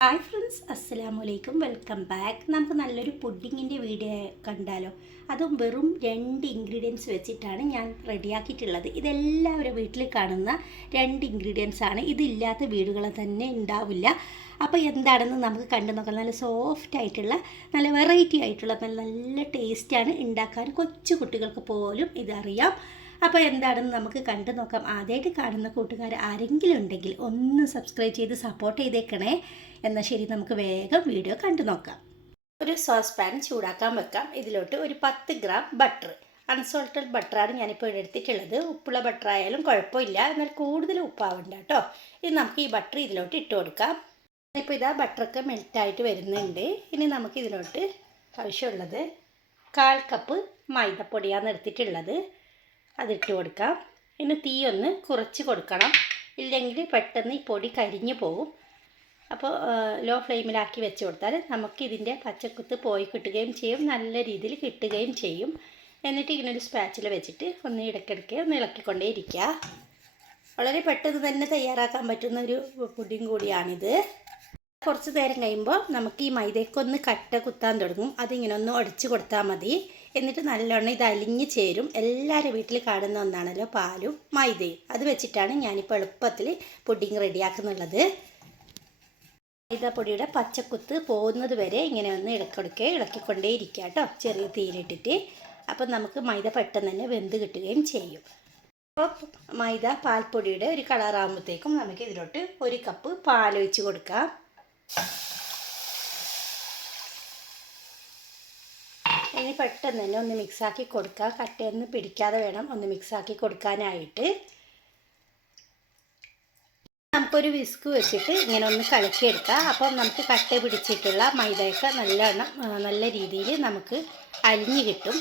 Hi friends, അസ്സലാമു അലൈക്കും. Welcome back. നമുക്ക് നല്ലൊരു പുഡിങ്ങിൻ്റെ വീഡിയോ കണ്ടാലോ? അതും വെറും 2 ഇൻഗ്രീഡിയൻസ് വെച്ചിട്ടാണ് ഞാൻ റെഡിയാക്കിയിട്ടുള്ളത്. ഇതെല്ലാവരും വീട്ടിൽ കാണുന്ന 2 ഇൻഗ്രീഡിയൻസ് ആണ്. ഇതില്ലാത്ത വീടുകൾ തന്നെ ഉണ്ടാവില്ല. അപ്പോൾ എന്താണെന്ന് നമുക്ക് കണ്ടു നോക്കാം. നല്ല സോഫ്റ്റ് ആയിട്ടുള്ള, നല്ല വെറൈറ്റി ആയിട്ടുള്ള, നല്ല ടേസ്റ്റാണ്. ഉണ്ടാക്കാൻ കൊച്ചു കുട്ടികൾക്ക് പോലും ഇതറിയാം. അപ്പോൾ എന്താണെന്ന് നമുക്ക് കണ്ടു നോക്കാം. ആദ്യമായിട്ട് കാണുന്ന കൂട്ടുകാർ ആരെങ്കിലും ഉണ്ടെങ്കിൽ ഒന്ന് സബ്സ്ക്രൈബ് ചെയ്ത് സപ്പോർട്ട് ചെയ്തേക്കണേ. എന്നാൽ ശരി, നമുക്ക് വേഗം വീഡിയോ കണ്ടു നോക്കാം. ഒരു സോസ് പാൻ ചൂടാക്കാൻ വെക്കാം. ഇതിലോട്ട് ഒരു 10 ഗ്രാം ബട്ടർ, അൺസോൾട്ടഡ് ബട്ടറാണ് ഞാനിപ്പോൾ ഇവിടെ എടുത്തിട്ടുള്ളത്. ഉപ്പുള്ള ബട്ടർ ആയാലും കുഴപ്പമില്ല, എന്നാൽ കൂടുതൽ ഉപ്പാവണ്ട കേട്ടോ. ഇനി നമുക്ക് ഈ ബട്ടർ ഇതിലോട്ട് ഇട്ട് കൊടുക്കാം. ഇപ്പോൾ ഇതാ ബട്ടറൊക്കെ മെൽറ്റായിട്ട് വരുന്നുണ്ട്. ഇനി നമുക്ക് ഇതിലോട്ട് ആവശ്യമുള്ളത് 1/4 കപ്പ് മൈദപ്പൊടിയാണ് എടുത്തിട്ടുള്ളത്. അതിട്ട് കൊടുക്കാം. ഇനി തീ ഒന്ന് കുറച്ച് കൊടുക്കണം, ഇല്ലെങ്കിൽ പെട്ടെന്ന് ഈ പൊടി കരിഞ്ഞു പോകും. അപ്പോൾ ലോ ഫ്ലെയിമിലാക്കി വെച്ച് കൊടുത്താൽ നമുക്ക് ഇതിൻ്റെ പച്ചക്കുത്ത് പോയി കിട്ടുകയും ചെയ്യും, നല്ല രീതിയിൽ കിട്ടുകയും ചെയ്യും. എന്നിട്ട് ഇങ്ങനെ ഒരു സ്പാച്ചിൽ വെച്ചിട്ട് ഒന്ന് ഇടയ്ക്കിടയ്ക്ക് ഒന്ന് ഇളക്കിക്കൊണ്ടേ ഇരിക്കുക. വളരെ പെട്ടെന്ന് തന്നെ തയ്യാറാക്കാൻ പറ്റുന്ന ഒരു പുഡിങ് കൂടിയാണിത്. കുറച്ച് നേരം കഴിയുമ്പോൾ നമുക്ക് ഈ മൈദയ്ക്കൊന്ന് കട്ട കുത്താൻ തുടങ്ങും. അതിങ്ങനെ ഒന്ന് ഉടച്ച് കൊടുത്താൽ മതി. എന്നിട്ട് നല്ലോണം ഇത് അലിഞ്ഞ് ചേരും. എല്ലാവരും വീട്ടിൽ കാണുന്ന ഒന്നാണല്ലോ പാലും മൈദയും. അത് വെച്ചിട്ടാണ് ഞാനിപ്പോൾ എളുപ്പത്തിൽ പുഡിങ് റെഡിയാക്കുന്നുള്ളത്. മൈദപ്പൊടിയുടെ പച്ചക്കുത്ത് പോകുന്നത് വരെ ഇങ്ങനെ ഒന്ന് ഇളക്കിക്കൊണ്ടേ ഇരിക്കുക കേട്ടോ, ചെറിയ തീയിലിട്ടിട്ട്. അപ്പം നമുക്ക് മൈദ പെട്ടെന്ന് തന്നെ വെന്ത് കിട്ടുകയും ചെയ്യും. അപ്പോൾ മൈദ പാൽപ്പൊടിയുടെ ഒരു കളറാകുമ്പോഴത്തേക്കും നമുക്ക് ഇതിലോട്ട് 1 കപ്പ് പാലൊഴിച്ച് കൊടുക്കാം. ഇനി പെട്ടെന്ന് തന്നെ ഒന്ന് മിക്സാക്കി കൊടുക്കുക. കട്ടയൊന്നും പിടിക്കാതെ വേണം ഒന്ന് മിക്സാക്കി കൊടുക്കാനായിട്ട്. നമുക്കൊരു വിസ്ക് വെച്ചിട്ട് ഇങ്ങനെ ഒന്ന് കലക്കിയെടുക്കാം. അപ്പം നമുക്ക് കട്ട പിടിച്ചിട്ടുള്ള മൈദയൊക്കെ നല്ല രീതിയിൽ നമുക്ക് അലിഞ്ഞ് കിട്ടും.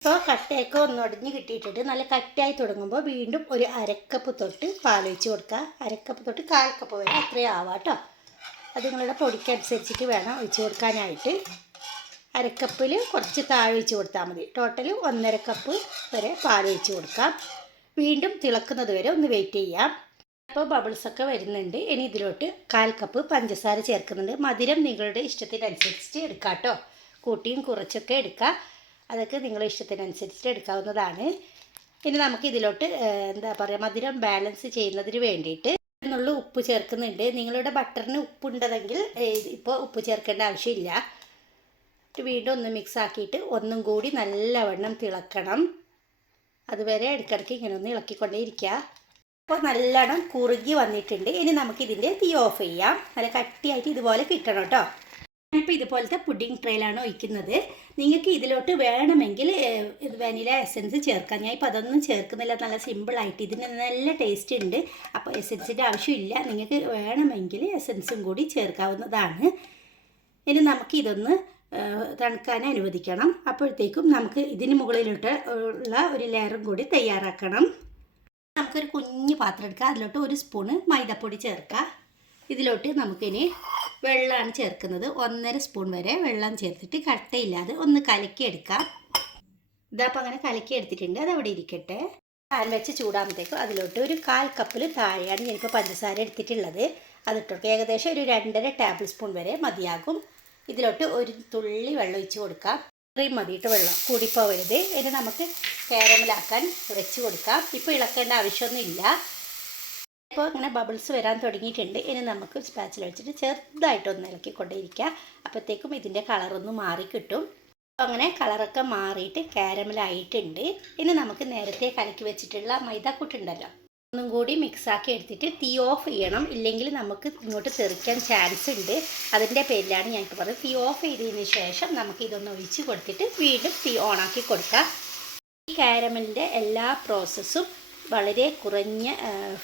അപ്പോൾ കട്ടയൊക്കെ ഒന്ന് ഒടിഞ്ഞ് കിട്ടിയിട്ടിട്ട് നല്ല കട്ടയായി തുടങ്ങുമ്പോൾ വീണ്ടും ഒരു 1/2 കപ്പ് തൊട്ട് പാലൊഴിച്ച് കൊടുക്കുക. 1/2 കപ്പ് തൊട്ട് 1/4 കപ്പ് വരെ അത്രയും ആവാം കേട്ടോ. അത് നിങ്ങളുടെ പൊടിക്കനുസരിച്ചിട്ട് വേണം ഒഴിച്ച് കൊടുക്കാനായിട്ട്. 1/2 കപ്പിൽ കുറച്ച് താഴെ ഒഴിച്ച് കൊടുത്താൽ മതി. ടോട്ടൽ 1.5 കപ്പ് വരെ പാലൊഴിച്ച് കൊടുക്കാം. വീണ്ടും തിളക്കുന്നത് വരെ ഒന്ന് വെയിറ്റ് ചെയ്യാം. അപ്പോൾ ബബിൾസൊക്കെ വരുന്നുണ്ട്. ഇനി ഇതിലോട്ട് 1/4 കപ്പ് പഞ്ചസാര ചേർക്കുന്നുണ്ട്. മധുരം നിങ്ങളുടെ ഇഷ്ടത്തിനനുസരിച്ചിട്ട് എടുക്കാം കേട്ടോ. കൂട്ടിയും കുറച്ചൊക്കെ എടുക്കാം. അതൊക്കെ നിങ്ങളുടെ ഇഷ്ടത്തിനനുസരിച്ചിട്ട് എടുക്കാവുന്നതാണ്. ഇനി നമുക്ക് ഇതിലോട്ട് മധുരം ബാലൻസ് ചെയ്യുന്നതിന് വേണ്ടിയിട്ട് എന്നുള്ള ഉപ്പ് ചേർക്കുന്നുണ്ട്. നിങ്ങളുടെ ബട്ടറിന് ഉപ്പുണ്ടെങ്കിൽ ഇപ്പോൾ ഉപ്പ് ചേർക്കേണ്ട ആവശ്യമില്ല. വീണ്ടും ഒന്ന് മിക്സ് ആക്കിയിട്ട് ഒന്നും കൂടി നല്ലവണ്ണം തിളക്കണം. അതുവരെ ഇടയ്ക്കിടയ്ക്ക് ഇങ്ങനെ ഒന്ന് ഇളക്കിക്കൊണ്ടേ ഇരിക്കുക. അപ്പോൾ നല്ലോണം കുറുകി വന്നിട്ടുണ്ട്. ഇനി നമുക്കിതിൻ്റെ തീ ഓഫ് ചെയ്യാം. നല്ല കട്ടിയായിട്ട് ഇതുപോലെ കിട്ടണം കേട്ടോ. ഞാനിപ്പോൾ ഇതുപോലത്തെ പുഡിംഗ് ട്രേയിലാണ് ഒഴിക്കുന്നത്. നിങ്ങൾക്ക് ഇതിലോട്ട് വേണമെങ്കിൽ വാനില എസൻസ് ചേർക്കാം. ഞാൻ ഇപ്പോൾ അതൊന്നും ചേർക്കുന്നില്ല. നല്ല സിമ്പിളായിട്ട് ഇതിന് നല്ല ടേസ്റ്റ് ഉണ്ട്. അപ്പോൾ എസൻസിൻ്റെ ആവശ്യമില്ല. നിങ്ങൾക്ക് വേണമെങ്കിൽ എസൻസും കൂടി ചേർക്കാവുന്നതാണ്. ഇനി നമുക്കിതൊന്ന് തണുക്കാൻ അനുവദിക്കണം. അപ്പോഴത്തേക്കും നമുക്ക് ഇതിന് മുകളിലോട്ട് ഉള്ള ഒരു ലെയറും കൂടി തയ്യാറാക്കണം. നമുക്കൊരു കുഞ്ഞു പാത്രം എടുക്കാം. അതിലോട്ട് 1 സ്പൂണ് മൈദപ്പൊടി ചേർക്കാം. ഇതിലോട്ട് നമുക്കിനി വെള്ളമാണ് ചേർക്കുന്നത്. 1.5 സ്പൂൺ വരെ വെള്ളം ചേർത്തിട്ട് കട്ടയില്ലാതെ ഒന്ന് കലക്കിയെടുക്കാം. ഇതപ്പോൾ അങ്ങനെ കലക്കി എടുത്തിട്ടുണ്ട്. അതവിടെ ഇരിക്കട്ടെ. പാൻ വെച്ച് ചൂടാകുമ്പോഴത്തേക്കും അതിലോട്ട് ഒരു 1/4 കപ്പിൽ താഴെയാണ് ഞാനിപ്പോൾ പഞ്ചസാര എടുത്തിട്ടുള്ളത്. അതിട്ടൊക്കെ ഏകദേശം ഒരു 2.5 ടേബിൾ സ്പൂൺ വരെ മതിയാകും. ഇതിലോട്ട് ഒരു തുള്ളി വെള്ളം ഒഴിച്ച് കൊടുക്കാം. ഇത്രയും മതിയിട്ട്, വെള്ളം കൂടിപ്പോവരുത്. ഇനി നമുക്ക് കാരമലാക്കാൻ വെച്ച് കൊടുക്കാം. ഇപ്പോൾ ഇളക്കേണ്ട ആവശ്യമൊന്നുമില്ല. ഇപ്പോൾ ഇങ്ങനെ ബബിൾസ് വരാൻ തുടങ്ങിയിട്ടുണ്ട്. ഇനി നമുക്ക് സ്പാച്ചിൽ വെച്ചിട്ട് ചെറുതായിട്ടൊന്ന് ഇളക്കിക്കൊണ്ടേയിരിക്കുക. അപ്പോഴത്തേക്കും ഇതിൻ്റെ കളറൊന്ന് മാറിക്കിട്ടും. അപ്പോൾ അങ്ങനെ കളറൊക്കെ മാറിയിട്ട് കാരമലായിട്ടുണ്ട്. ഇനി നമുക്ക് നേരത്തെ കലക്കി വെച്ചിട്ടുള്ള മൈദാക്കൂട്ടുണ്ടല്ലോ, ഒന്നും കൂടി മിക്സാക്കി എടുത്തിട്ട് തീ ഓഫ് ചെയ്യണം. ഇല്ലെങ്കിൽ നമുക്ക് ഇങ്ങോട്ട് തെറിക്കാൻ ചാൻസ് ഉണ്ട്. അതിൻ്റെ പേരിലാണ് ഞാനിപ്പോൾ പറഞ്ഞത്. തീ ഓഫ് ചെയ്തതിന് ശേഷം നമുക്ക് ഇതൊന്ന് ഒഴിച്ച് കൊടുത്തിട്ട് വീണ്ടും തീ ഓണാക്കി കൊടുക്കാം. ഈ കാരമലിൻ്റെ എല്ലാ പ്രോസസ്സും വളരെ കുറഞ്ഞ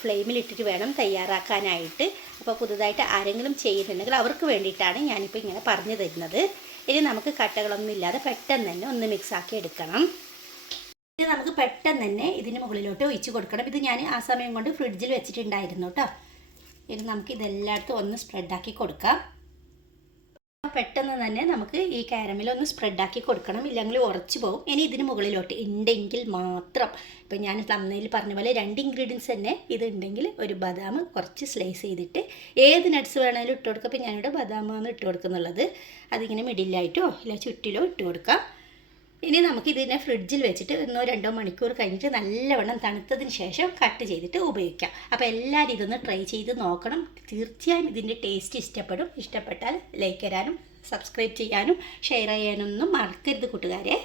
ഫ്ലെയിമിലിട്ടിട്ട് വേണം തയ്യാറാക്കാനായിട്ട്. അപ്പോൾ പുതുതായിട്ട് ആരെങ്കിലും ചെയ്യുന്നുണ്ടെങ്കിൽ അവർക്ക് വേണ്ടിയിട്ടാണ് ഞാനിപ്പോൾ ഇങ്ങനെ പറഞ്ഞു തരുന്നത്. ഇനി നമുക്ക് കട്ടകളൊന്നും ഇല്ലാതെ പെട്ടെന്ന് തന്നെ ഒന്ന് മിക്സാക്കി എടുക്കണം. ഇത് നമുക്ക് പെട്ടെന്ന് തന്നെ ഇതിന് മുകളിലോട്ട് ഒഴിച്ച് കൊടുക്കണം. ഇത് ഞാൻ ആ സമയം കൊണ്ട് ഫ്രിഡ്ജിൽ വെച്ചിട്ടുണ്ടായിരുന്നു കേട്ടോ. ഇനി നമുക്ക് ഇതെല്ലായിടത്തും ഒന്ന് സ്പ്രെഡാക്കി കൊടുക്കാം. പെട്ടെന്ന് തന്നെ നമുക്ക് ഈ കാരമൽ ഒന്ന് സ്പ്രെഡാക്കി കൊടുക്കണം, ഇല്ലെങ്കിൽ ഉറച്ചു പോകും. ഇനി ഇതിന് മുകളിലോട്ട് ഉണ്ടെങ്കിൽ മാത്രം, ഇപ്പം ഞാൻ തമ്മിൽ പറഞ്ഞ പോലെ 2 ഇൻഗ്രീഡിയൻസ് തന്നെ ഇത് ഉണ്ടെങ്കിൽ ഒരു ബദാം കുറച്ച് സ്ലൈസ് ചെയ്തിട്ട്, ഏത് നട്ട്സ് വേണമെങ്കിലും ഇട്ട് കൊടുക്കുക. അപ്പോൾ ഞാനിവിടെ ബദാമാണ് ഇട്ട് കൊടുക്കുന്നുള്ളത്. അതിങ്ങനെ മിഡിലായിട്ടോ ഇല്ല ചുറ്റിലോ ഇട്ട് കൊടുക്കാം. ഇനി നമുക്ക് ഇതിനെ ഫ്രിഡ്ജിൽ വെച്ചിട്ട് 1-2 മണിക്കൂർ കഴിഞ്ഞിട്ട് നല്ലവണ്ണം തണുത്തതിന് ശേഷം കട്ട് ചെയ്തിട്ട് ഉപയോഗിക്കാം. അപ്പോൾ എല്ലാവരും ഇതൊന്ന് ട്രൈ ചെയ്ത് നോക്കണം. തീർച്ചയായും ഇതിൻ്റെ ടേസ്റ്റ് ഇഷ്ടപ്പെടും. ഇഷ്ടപ്പെട്ടാൽ ലൈക്ക് തരാനും സബ്സ്ക്രൈബ് ചെയ്യാനും ഷെയർ ചെയ്യാനൊന്നും മറക്കരുത് കൂട്ടുകാരെ.